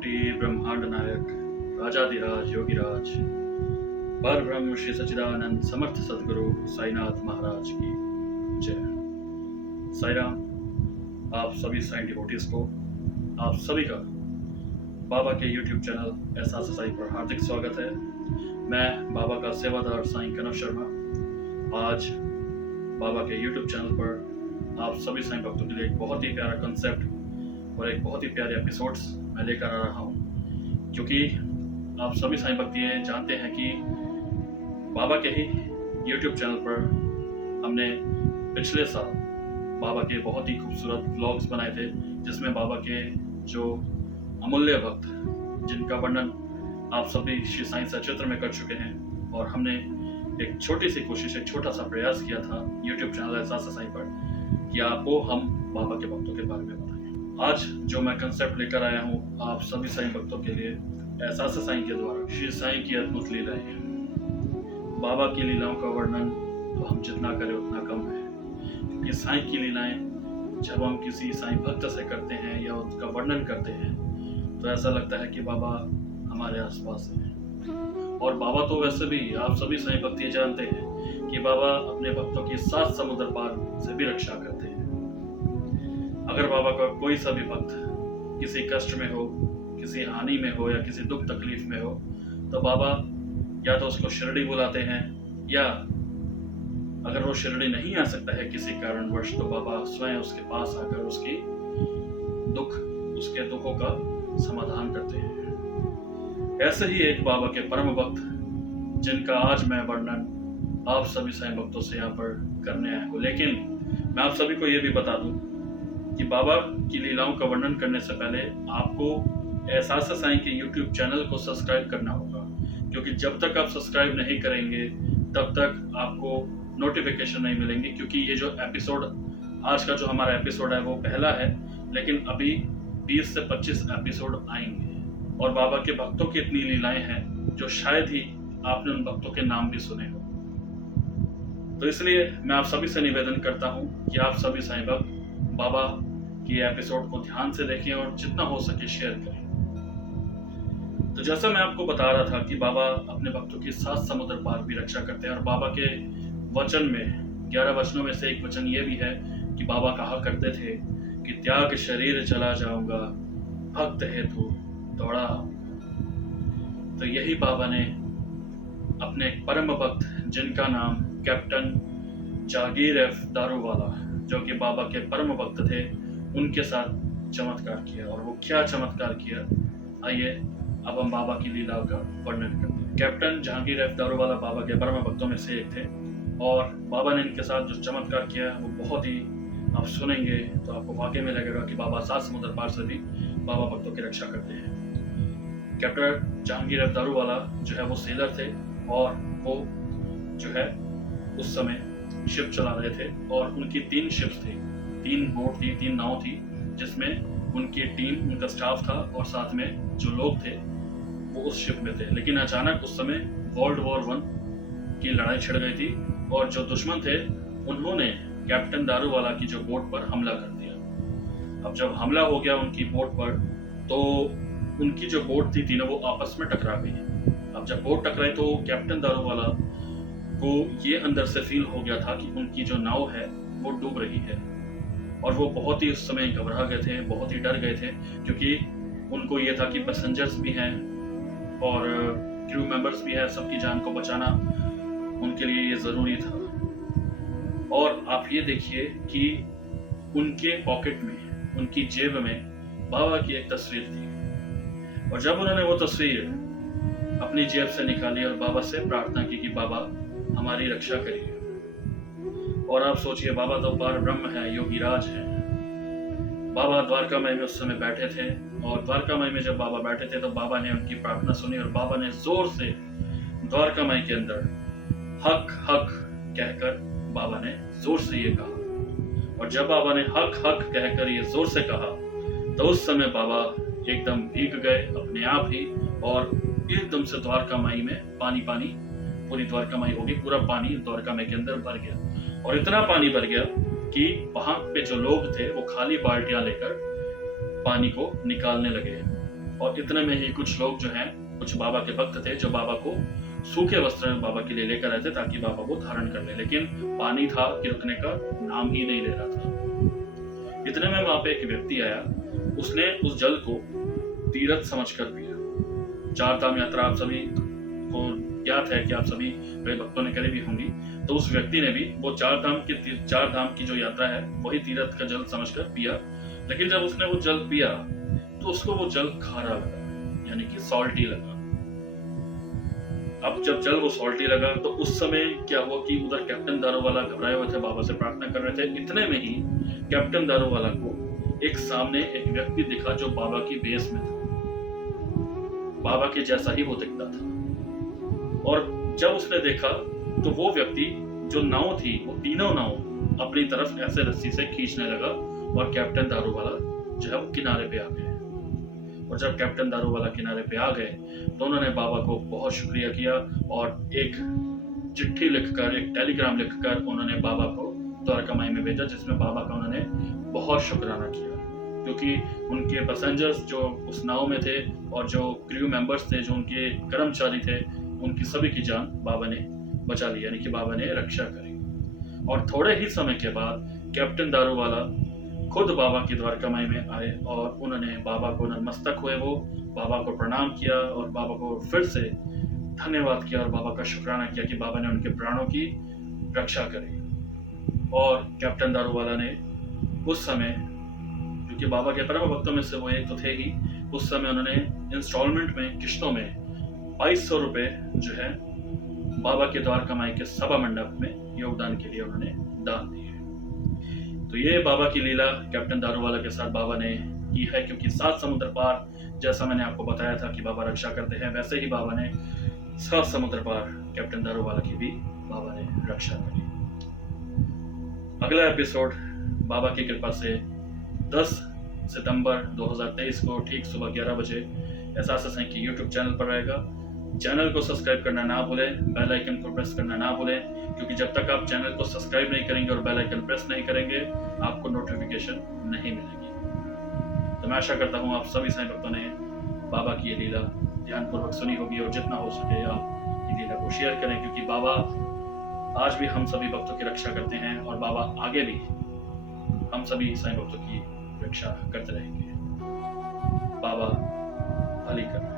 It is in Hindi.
कोटि ब्रह्मांड नायक राजाधिराज योगीराज पर ब्रह्म श्री सच्चिदानंद समर्थ सदगुरु साईनाथ महाराज की जय। साई राम। आप सभी साईं डिवोटीज को आप सभी का बाबा के YouTube चैनल एहसास साईं पर हार्दिक स्वागत है। मैं बाबा का सेवादार साईं कनव शर्मा आज बाबा के YouTube चैनल पर आप सभी साईं भक्तों के लिए एक बहुत ही प्यारा कंसेप्ट और एक बहुत ही प्यारे एपिसोड्स मैं लेकर आ रहा हूँ, क्योंकि आप सभी साईं भक्ति जानते हैं कि बाबा के ही YouTube चैनल पर हमने पिछले साल बाबा के बहुत ही खूबसूरत व्लॉग्स बनाए थे, जिसमें बाबा के जो अमूल्य भक्त जिनका वर्णन आप सभी श्री साईं सचित्र में कर चुके हैं, और हमने एक छोटी सी कोशिश, एक छोटा सा प्रयास किया था YouTube चैनल एहसास साईं पर कि आपको हम बाबा के भक्तों के बारे में बताएं। आज जो मैं कंसेप्ट लेकर आया हूँ आप सभी साईं भक्तों के लिए एहसास साईं के द्वारा श्री साईं की अद्भुत लीलाएं। बाबा की लीलाओं का वर्णन तो हम जितना करें उतना कम है, क्योंकि साईं की लीलाएं जब हम किसी साईं भक्त से करते हैं या उसका वर्णन करते हैं तो ऐसा लगता है कि बाबा हमारे आसपास है। और बाबा तो वैसे भी आप सभी साईं भक्ति जानते हैं कि बाबा अपने भक्तों की 7 समुद्र पार से भी रक्षा करते हैं। अगर बाबा का कोई सा भी भक्त किसी कष्ट में हो, किसी हानि में हो या किसी दुख तकलीफ में हो, तो बाबा या तो उसको शिरडी बुलाते हैं, या अगर वो शिरडी नहीं आ सकता है किसी कारणवश तो बाबा स्वयं उसके पास आकर उसके दुखों का समाधान करते हैं। ऐसे ही एक बाबा के परम भक्त जिनका आज मैं वर्णन आप सभी साईं भक्तों से यहाँ पर करने आया हूँ, लेकिन मैं आप सभी को ये भी बता दूं कि बाबा की लीलाओं का वर्णन करने से पहले आपको एहसास साईं के YouTube चैनल को सब्सक्राइब करना होगा, क्योंकि जब तक आप सब्सक्राइब नहीं करेंगे तब तक आपको नोटिफिकेशन नहीं मिलेंगे। क्योंकि ये जो एपिसोड आज का जो हमारा एपिसोड है वो पहला है, लेकिन अभी 20 से 25 एपिसोड आएंगे और बाबा के भक्तों की इतनी लीलाएं हैं जो शायद ही आपने उन भक्तों के नाम भी सुने हो। तो इसलिए मैं आप सभी से निवेदन करता हूं कि आप सभी साईं भक्त बाबा की एपिसोड को ध्यान से देखें और जितना हो सके शेयर करें। तो जैसा मैं आपको बता रहा था कि बाबा अपने भक्तों की 7 समुद्र पार भी रक्षा करते हैं, और बाबा के वचन में 11 वचनों में से एक वचन ये भी है कि बाबा कहा करते थे कि त्याग शरीर चला जाऊंगा, भक्त हेतु दौड़ा। तो यही बाबा ने अपने एक परम भक्त जिनका नाम कैप्टन जागीर एफ दारूवाला, जो कि बाबा के परम भक्त थे, उनके साथ चमत्कार किया। और वो क्या चमत्कार किया, आइए अब हम बाबा की लीला का वर्णन करते हैं। कैप्टन जहांगीर एफ दारूवाला बाबा के परम भक्तों में से एक थे, और बाबा ने इनके साथ जो चमत्कार किया वो बहुत ही, आप सुनेंगे तो आपको वाकई में लगेगा कि बाबा 7 समुद्र पार से भी बाबा भक्तों की रक्षा करते हैं। कैप्टन जहांगीर एफ दारूवाला जो है वो सेलर थे, और वो जो है उस समय शिप चला रहे थे, और उनकी 3 शिप्स थी, 3 बोट थी, 3 नाव थी, जिसमें उनकी टीम, उनका स्टाफ था और साथ में जो लोग थे वो उस शिप में थे। लेकिन अचानक उस समय वर्ल्ड वॉर 1 की लड़ाई छिड़ गई थी, और जो दुश्मन थे उन्होंने कैप्टन दारूवाला की जो बोट पर हमला कर दिया। अब जब हमला हो गया उनकी बोट पर, तो उनकी जो बोट थी तीनों वो आपस में टकरा गई। अब जब बोट टकराई तो कैप्टन दारूवाला को ये अंदर से फील हो गया था कि उनकी जो नाव है वो डूब रही है, और वो बहुत ही उस समय घबरा गए थे, बहुत ही डर गए थे, क्योंकि उनको ये था कि पैसेंजर्स भी हैं और क्रू मेंबर्स भी हैं, सबकी जान को बचाना उनके लिए ये ज़रूरी था। और आप ये देखिए कि उनके पॉकेट में, उनकी जेब में बाबा की एक तस्वीर थी, और जब उन्होंने वो तस्वीर अपनी जेब से निकाली और बाबा से प्रार्थना की कि बाबा हमारी रक्षा करिए। और आप सोचिए, बाबा तो पार ब्रह्म है, योगीराज है। बाबा द्वारकामय में उस समय बैठे थे, और द्वारकामय में जब बाबा बैठे थे तो बाबा ने उनकी प्रार्थना सुनी, और बाबा ने जोर से द्वारकामय के अंदर हक हक कहकर बाबा ने जोर से ये कहा। और जब बाबा ने हक हक कहकर ये जोर से कहा तो उस समय बाबा एकदम भीग गए अपने आप ही, और एकदम से द्वारकामाई में पानी पानी, पूरी द्वारकामाई हो गई, पूरा पानी द्वारकामाई के अंदर भर गया। और इतना पानी भर गया कि वहां पे जो लोग थे वो खाली बाल्टियां लेकर पानी को निकालने लगे। और इतने में ही कुछ लोग जो हैं, कुछ बाबा के भक्त थे जो बाबा को सूखे वस्त्र बाबा के लिए लेकर आए थे ताकि बाबा वो धारण कर ले, लेकिन पानी था कि रुकने का नाम ही नहीं ले रहा था। इतने में वहां पे एक व्यक्ति आया, उसने उस जल को तीर्थ समझकर पिया। चार धाम यात्रा आप सभी को ज्ञात है कि आप सभी बड़े भक्तों ने करी भी होंगी, तो उस व्यक्ति ने भी वो चार धाम की जो यात्रा है वही तीर्थ का जल समझकर पिया। लेकिन जब उसने वो जल पिया तो उसको वो जल खारा लगा, यानी कि सॉल्टी लगा। अब जब जल वो सॉल्टी लगा तो उस समय क्या हुआ कि उधर कैप्टन दारूवाला घबराए हुए थे, बाबा से प्रार्थना कर रहे थे। इतने में ही कैप्टन दारूवाला को एक सामने एक व्यक्ति दिखा जो बाबा की बेस में था, बाबा के जैसा ही वो दिखता था। और जब उसने देखा तो वो व्यक्ति जो नाव थी, वो तीनों नाव अपनी तरफ ऐसे रस्सी से खींचने लगा और कैप्टन दारूवाला जो है वो किनारे पे आ गए। और जब कैप्टन दारूवाला किनारे पे आ गए तो उन्होंने बाबा को बहुत शुक्रिया किया और एक चिट्ठी लिखकर, एक टेलीग्राम लिखकर उन्होंने बाबा को द्वारका माई में भेजा, जिसमें बाबा का उन्होंने बहुत शुक्राना किया, क्योंकि उनके पैसेंजर्स जो उस नाव में थे और जो क्रू मेंबर्स थे, जो उनके कर्मचारी थे, उनकी सभी की जान बाबा ने बचा ली, यानी कि बाबा ने रक्षा करी। और थोड़े ही समय के बाद कैप्टन दारूवाला खुद बाबा की द्वारका माई में आए और उन्होंने बाबा को नतमस्तक हुए, वो बाबा को प्रणाम किया और बाबा को फिर से धन्यवाद किया और बाबा का शुक्राना किया कि बाबा ने उनके प्राणों की रक्षा करी। और कैप्टन दारूवाला ने उस समय, क्योंकि बाबा के परम भक्तों में से वो एक तो थे ही, उस समय उन्होंने इंस्टॉलमेंट में, किश्तों में 2200 रुपए जो है बाबा के द्वारका माई के सभा मंडप में योगदान के लिए उन्होंने दान दिए। तो ये बाबा की लीला कैप्टन दारूवाला के साथ बाबा ने की है, क्योंकि 7 समुद्र पार, जैसा मैंने आपको बताया था कि बाबा रक्षा करते हैं, वैसे ही बाबा ने 7 समुद्र पार कैप्टन दारूवाला की भी बाबा ने रक्षा करी। अगला एपिसोड बाबा की कृपा से 10 सितंबर 2023 को ठीक सुबह 11 बजे एहसास हसैन की यूट्यूब चैनल पर रहेगा। चैनल को सब्सक्राइब करना ना भूलें, बेल आइकन को प्रेस करना ना भूलें, क्योंकि जब तक आप चैनल को सब्सक्राइब नहीं करेंगे और बेल आइकन प्रेस नहीं करेंगे, आपको नोटिफिकेशन नहीं मिलेगी। तो मैं आशा करता हूँ आप सभी साईं भक्तों ने बाबा की ये लीला ध्यानपूर्वक सुनी होगी और जितना हो सके आप ये लीला को शेयर करें, क्योंकि बाबा आज भी हम सभी भक्तों की रक्षा करते हैं और बाबा आगे भी हम सभी साईं भक्तों की रक्षा करते रहेंगे। बाबा भली कर